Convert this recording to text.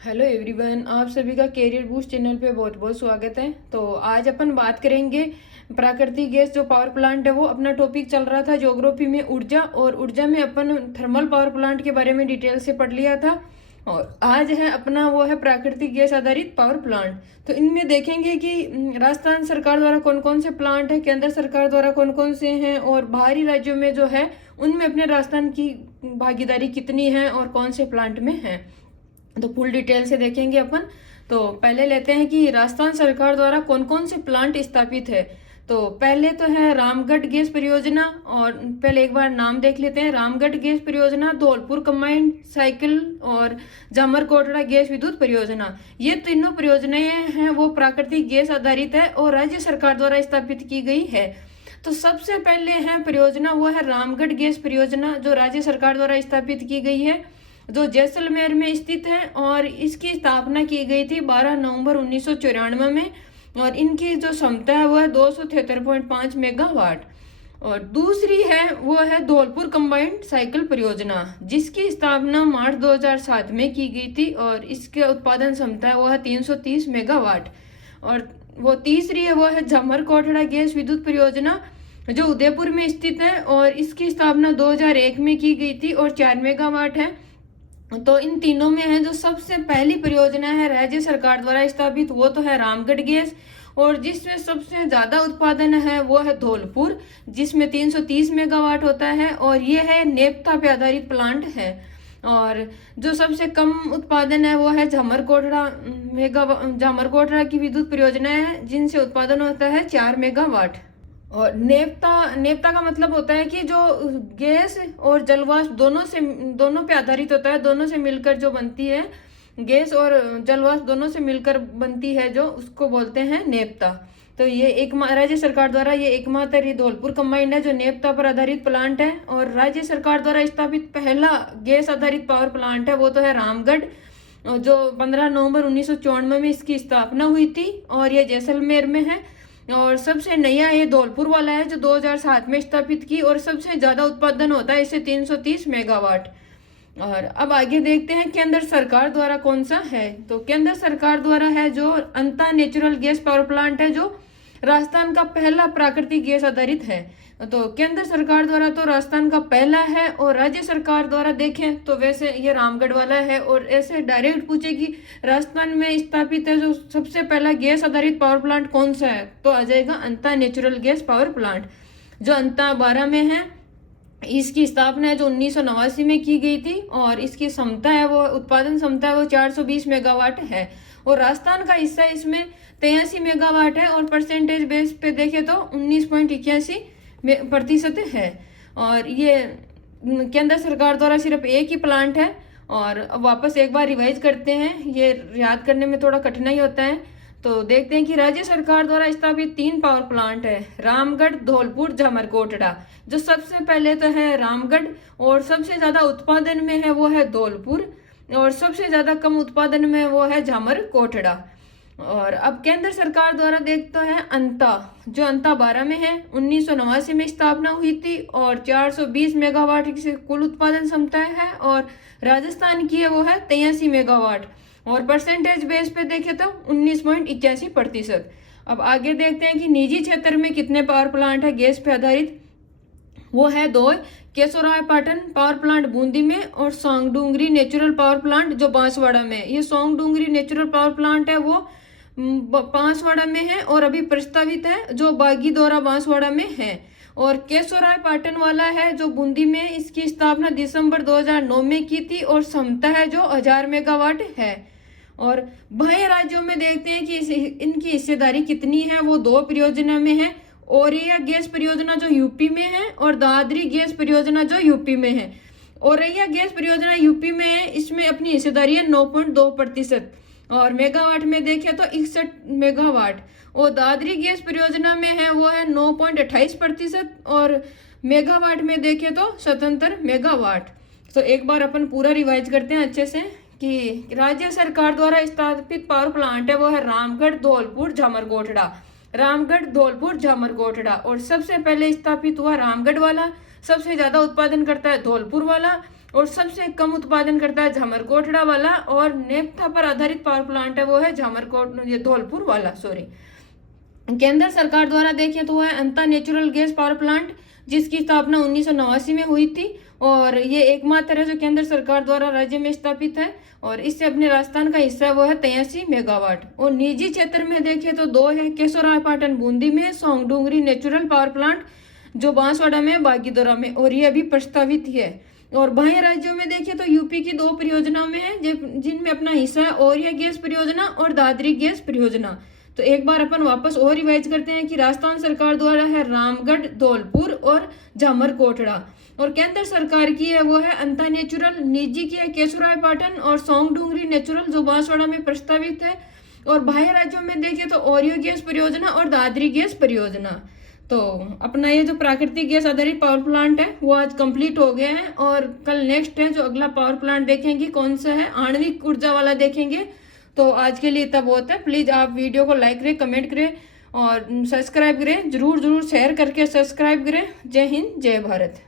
Hello everyone, आप सभी का कैरियर बूस्ट चैनल पे बहुत बहुत स्वागत है। तो आज अपन बात करेंगे प्राकृतिक गैस जो पावर प्लांट है। वो अपना टॉपिक चल रहा था ज्योग्राफी में ऊर्जा, और ऊर्जा में अपन थर्मल पावर प्लांट के बारे में डिटेल से पढ़ लिया था। और आज है अपना वो है प्राकृतिक गैस आधारित पावर प्लांट। तो इनमें देखेंगे कि राजस्थान सरकार द्वारा कौन कौन से प्लांट है, केंद्र सरकार द्वारा कौन कौन से हैं, और बाहरी राज्यों में जो है उनमें अपने राजस्थान की भागीदारी कितनी है और कौन से प्लांट में है। तो फुल डिटेल से देखेंगे अपन। तो पहले लेते हैं कि राजस्थान सरकार द्वारा कौन कौन से प्लांट स्थापित है। तो पहले तो है रामगढ़ गैस परियोजना, और पहले एक बार नाम देख लेते हैं। रामगढ़ गैस परियोजना, धौलपुर कंबाइंड साइकिल और जामरकोटड़ा गैस विद्युत परियोजना। ये तीनों परियोजनाएं हैं वो प्राकृतिक गैस आधारित है और राज्य सरकार द्वारा स्थापित की गई है। तो सबसे पहले है परियोजना वो है रामगढ़ गैस परियोजना, जो राज्य सरकार द्वारा स्थापित की गई है, जो जैसलमेर में स्थित है। और इसकी स्थापना की गई थी 12 नवंबर 1994 में, और इनकी जो क्षमता है वो है 273.5 मेगावाट। और दूसरी है वो है धौलपुर कंबाइंड साइकिल परियोजना, जिसकी स्थापना मार्च 2007 में की गई थी, और इसके उत्पादन क्षमता है वो है 330 मेगावाट। और वो तीसरी है वो है जामरकोटड़ा गैस विद्युत परियोजना, जो उदयपुर में स्थित है, और इसकी स्थापना 2001 में की गई थी और 4 मेगावाट है। तो इन तीनों में है जो सबसे पहली परियोजना है राज्य सरकार द्वारा स्थापित, वो तो है रामगढ़ गैस, और जिसमें सबसे ज्यादा उत्पादन है वो है धौलपुर, जिसमें 330 मेगावाट होता है, और ये है नेपथा पे आधारित प्लांट है। और जो सबसे कम उत्पादन है वो है जामरकोटड़ा की विद्युत परियोजना है, जिनसे उत्पादन होता है 4 मेगावाट। और नेपता का मतलब होता है कि जो गैस और जलवाष्प दोनों पे आधारित होता है, दोनों से मिलकर जो बनती है, गैस और जलवाष्प दोनों से मिलकर बनती है, जो उसको बोलते हैं नेपता। तो ये एक राज्य सरकार द्वारा ये एकमात्र ये धौलपुर कंबाइंड है जो नेपता पर आधारित प्लांट है। और राज्य सरकार द्वारा स्थापित पहला गैस आधारित पावर प्लांट है वो तो है रामगढ़, जो 15 नवंबर 1994 में इसकी स्थापना हुई थी, और ये जैसलमेर में है। और सबसे नया ये धौलपुर वाला है जो 2007 में स्थापित की, और सबसे ज्यादा उत्पादन होता है इससे 330 मेगावाट। और अब आगे देखते हैं केंद्र सरकार द्वारा कौन सा है। तो केंद्र सरकार द्वारा है जो अंता नेचुरल गैस पावर प्लांट है, जो राजस्थान का पहला प्राकृतिक गैस आधारित है। तो केंद्र सरकार द्वारा तो राजस्थान का पहला है, और राज्य सरकार द्वारा देखें तो वैसे ये रामगढ़ वाला है। और ऐसे डायरेक्ट पूछे कि राजस्थान में स्थापित है जो सबसे पहला गैस आधारित पावर प्लांट कौन सा है, तो आ जाएगा अंता नेचुरल गैस पावर प्लांट, जो अंता 12 में है। इसकी स्थापना है जो 1989 में की गई थी, और इसकी क्षमता है वो उत्पादन क्षमता है वो 420 मेगावाट है। और राजस्थान का हिस्सा इसमें 83 मेगावाट है, और परसेंटेज बेस पे देखें तो 19.81% है। और ये केंद्र सरकार द्वारा सिर्फ एक ही प्लांट है। और अब वापस एक बार रिवाइज करते हैं, ये याद करने में थोड़ा कठिनाई होता है। तो देखते हैं कि राज्य सरकार द्वारा स्थापित 3 पावर प्लांट है, रामगढ़, धौलपुर, जामरकोटड़ा। जो सबसे पहले तो है रामगढ़, और सबसे ज्यादा उत्पादन में है वो है धौलपुर, और सबसे ज्यादा कम उत्पादन में वो है जामरकोटड़ा। और अब केंद्र सरकार द्वारा देखते हैं अंता, जो अंता 12 में है, 1989 में स्थापना हुई थी, और 420 मेगावाट की कुल उत्पादन क्षमता है। और राजस्थान की है वो है 83 मेगावाट, और परसेंटेज बेस पे देखें तो 19.81%। अब आगे देखते हैं कि निजी क्षेत्र में कितने पावर प्लांट है गैस पे आधारित। वो है 2, केशोरायपाटन पावर प्लांट बूंदी में, और सोंगडुंगरी नेचुरल पावर प्लांट जो बांसवाड़ा में। ये सोंगडुंगरी नेचुरल पावर प्लांट है वो बांसवाड़ा में है, और अभी प्रस्तावित है जो बागीदोरा बांसवाड़ा में है। और केशोरायपाटन वाला है जो बूंदी में, इसकी स्थापना दिसंबर 2009 में की थी, और क्षमता है जो 1000 मेगावाट है। और बाह्य राज्यों में देखते हैं कि इनकी हिस्सेदारी कितनी है। वो 2 परियोजना में है, औरैया गैस परियोजना जो यूपी में है, और दादरी गैस परियोजना जो यूपी में है। औरैया गैस परियोजना यूपी में है, इसमें अपनी हिस्सेदारी है 9.2%, और मेगावाट में देखें तो 61 मेगावाट। और दादरी गैस परियोजना में है वो है 9.28%, और मेगावाट में देखें तो 77 मेगावाट। तो एक बार अपन पूरा रिवाइज करते हैं अच्छे से कि राज्य सरकार द्वारा स्थापित पावर प्लांट है वो है रामगढ़, धौलपुर, जामरकोटड़ा। रामगढ़, धौलपुर, जामरकोटड़ा। और सबसे पहले स्थापित हुआ रामगढ़ वाला, सबसे ज्यादा उत्पादन करता है धौलपुर वाला, और सबसे कम उत्पादन करता है झामरकोटड़ा वाला, और नेफ्था पर आधारित पावर प्लांट है वो है झामरकोट ये धौलपुर वाला, सॉरी। केंद्र सरकार द्वारा देखें तो वह अंता नेचुरल गैस पावर प्लांट, जिसकी स्थापना 1989 में हुई थी, और ये एकमात्र है जो केंद्र सरकार द्वारा राज्य में स्थापित है, और इससे अपने राजस्थान का हिस्सा वो है 83 मेगावाट। और निजी क्षेत्र में देखें तो दो है, केशोरायपाटन बूंदी में, सोंगडूंगरी नेचुरल पावर प्लांट जो बांसवाड़ा में, बागीदोरा में, और ये अभी प्रस्तावित है। और बाह्य राज्यों में देखें तो यूपी की 2 परियोजनाओं में है जिनमें अपना हिस्सा है औरिया गैस परियोजना और दादरी गैस परियोजना। तो एक बार अपन वापस और रिवाइज करते हैं कि राजस्थान सरकार द्वारा है रामगढ़, धौलपुर और झामरकोटड़ा, और केंद्र सरकार की है वो है अंता नेचुरल, निजी की है केशोरायपाटन और सोंगडूंगरी नेचुरल जो बांसवाड़ा में प्रस्तावित है। और बाह्य राज्यों में देखें तो ओरियो गैस परियोजना और दादरी गैस परियोजना। तो अपना ये जो प्राकृतिक गैस आधारित पावर प्लांट है वो आज कंप्लीट हो गया है, और कल नेक्स्ट है जो अगला पावर प्लांट देखेंगे कौन सा है, आणविक ऊर्जा वाला देखेंगे। तो आज के लिए इतना बहुत है। प्लीज़ आप वीडियो को लाइक करें, कमेंट करें और सब्सक्राइब करें, जरूर शेयर करके सब्सक्राइब करें। जय हिंद, जय भारत।